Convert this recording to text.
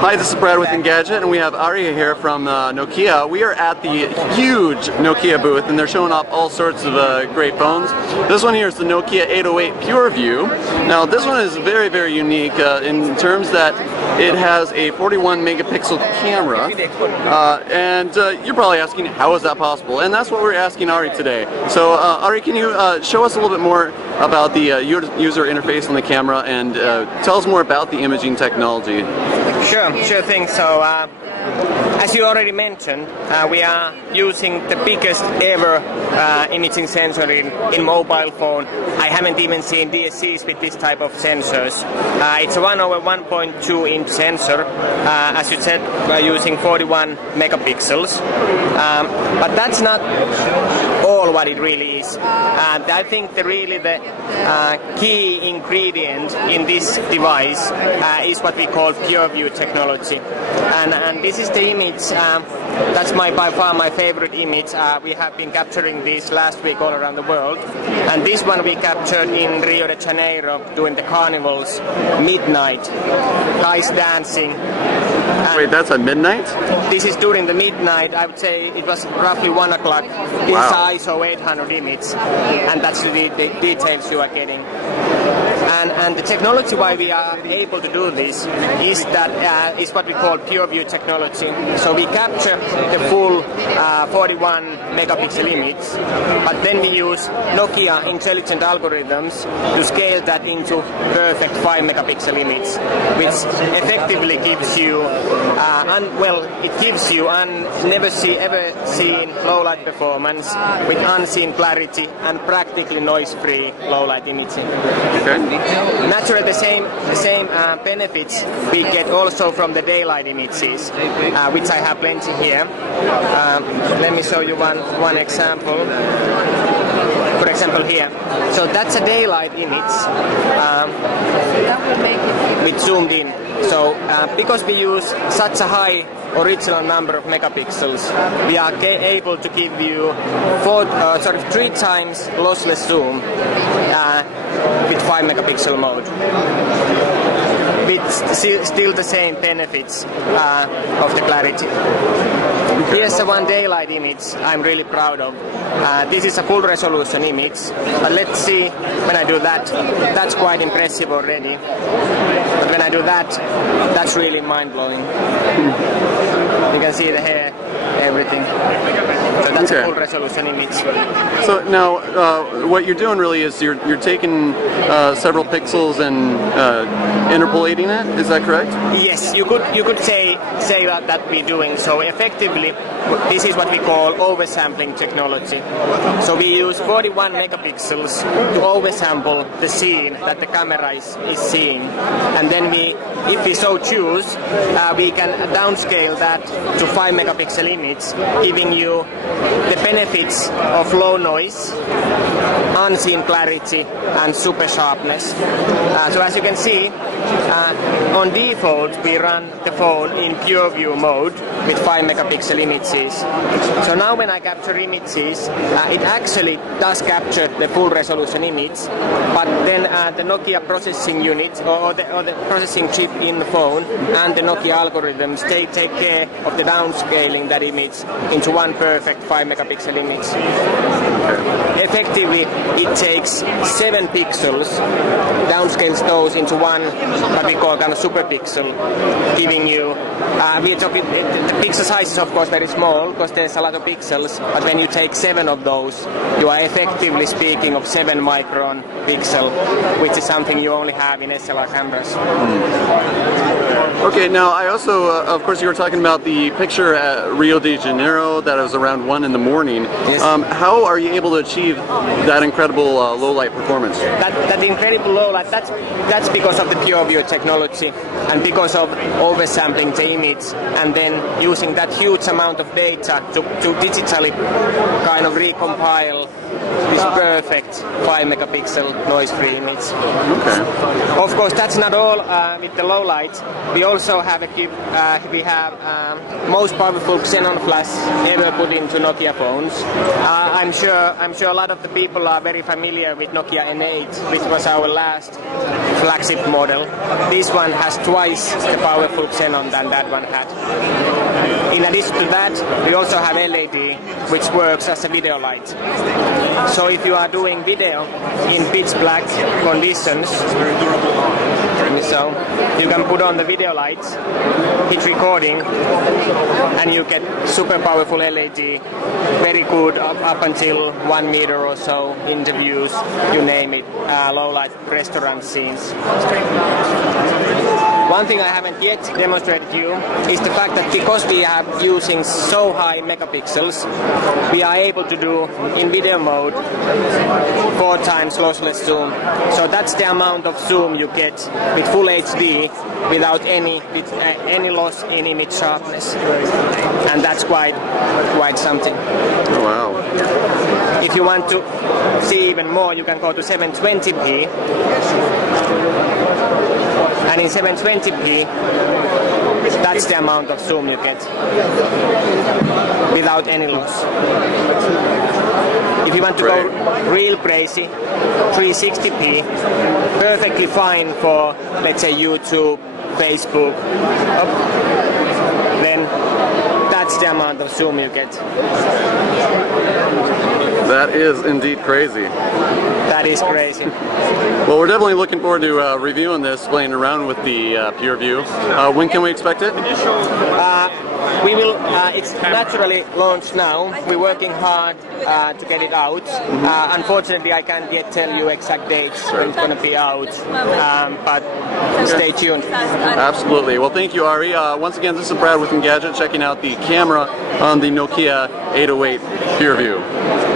Hi, this is Brad with Engadget, and we have Ari here from Nokia. We are at the huge Nokia booth, and they're showing off all sorts of great phones. This one here is the Nokia 808 PureView. Now, this one is very, very unique in terms that it has a 41 megapixel camera, and you're probably asking, how is that possible? And that's what we're asking Ari today. So, Ari, can you show us a little bit more about the user interface on the camera, and tell us more about the imaging technology? Sure thing. So, as you already mentioned, we are using the biggest ever imaging sensor in mobile phone. I haven't even seen DSCs with this type of sensors. It's a 1/1.2 inch sensor. As you said, we're using 41 megapixels. But that's not all what it really is. I think the key ingredient in this device is what we call PureView technology. And this is the image, that's by far my favorite image. We have been capturing this last week all around the world. And this one we captured in Rio de Janeiro during the carnivals, midnight, guys dancing. Wait, that's at midnight? This is during the midnight. I would say it was roughly 1 o'clock. This is ISO 800 image, and that's the details you are getting. And the technology why we are able to do this is that is what we call PureView technology. So we capture the full 41 megapixel image, but then we use Nokia intelligent algorithms to scale that into perfect 5 megapixel image, which effectively gives you never ever seen low light performance with unseen clarity and practically noise-free low light imaging. Okay. Naturally, the same benefits we get also from the daylight images, which I have plenty here. Let me show you one example. For example, here. So that's a daylight image with zoomed in. So because we use such a high original number of megapixels, we are able to give you 3 times lossless zoom with 5 megapixel mode, with still the same benefits of the clarity. Here's the one daylight image I'm really proud of. This is a full resolution image, but let's see when I do that. That's quite impressive already. But when I do that, that's really mind-blowing. You can see the hair, everything. So that's a full resolution image. So now, what you're doing really is you're taking several pixels and interpolating it. Is that correct? Yes, you could say that we're doing. So effectively, this is what we call oversampling technology. So we use 41 megapixels to oversample the scene that the camera is seeing, and then if we so choose, we can downscale that to 5 megapixel image, giving you the benefits of low noise, unseen clarity, and super sharpness. So as you can see, on default we run the phone in PureView mode with 5 megapixel images. So now when I capture images, it actually does capture the full resolution image, but then the Nokia processing unit or the processing chip in the phone and the Nokia algorithms take care of the downscaling that image into one perfect 5 megapixel image. Effectively, it takes 7 pixels, downscales those into one what we call kind of super pixel, giving you, the pixel size is of course very small because there's a lot of pixels, but when you take 7 of those, you are effectively speaking of 7 micron pixel, which is something you only have in SLR cameras. Okay, now I also, of course, you were talking about the picture at Rio de Janeiro that was around 1 in the morning. Yes. How are you able to achieve that incredible low light performance? That incredible low light, that's because of the PureView technology and because of oversampling the image and then using that huge amount of data to digitally kind of recompile this perfect 5 megapixel noise-free image. Okay. Of course, that's not all with the low light. We also have most powerful xenon flash ever put into Nokia phones. I'm sure a lot of the people are very familiar with Nokia N8, which was our last flagship model. This one has twice the powerful xenon than that one had. In addition to that, we also have LED, which works as a video light. So if you are doing video in pitch black conditions, so you can put on the video lights, hit recording, and you get super powerful LED, very good up until 1 meter or so, interviews, you name it, low light restaurant scenes. One thing I haven't yet demonstrated to you is the fact that because we are using so high megapixels, we are able to do in video mode 4 times lossless zoom. So that's the amount of zoom you get with full HD without any loss in image sharpness, and that's quite something. Oh, wow. If you want to see even more, you can go to 720p. And in 720p, that's the amount of zoom you get without any loss. If you want to go real crazy, 360p, perfectly fine for, let's say, YouTube, Facebook, then that's the amount of zoom you get. That is indeed crazy. That is crazy. Well, we're definitely looking forward to reviewing this, playing around with the PureView. When can we expect it? We will. It's naturally launched now. We're working hard to get it out. Unfortunately, I can't yet tell you exact dates when it's going to be out, but stay tuned. Absolutely. Well, thank you, Ari. Once again, this is Brad with Engadget, checking out the camera on the Nokia 808 PureView.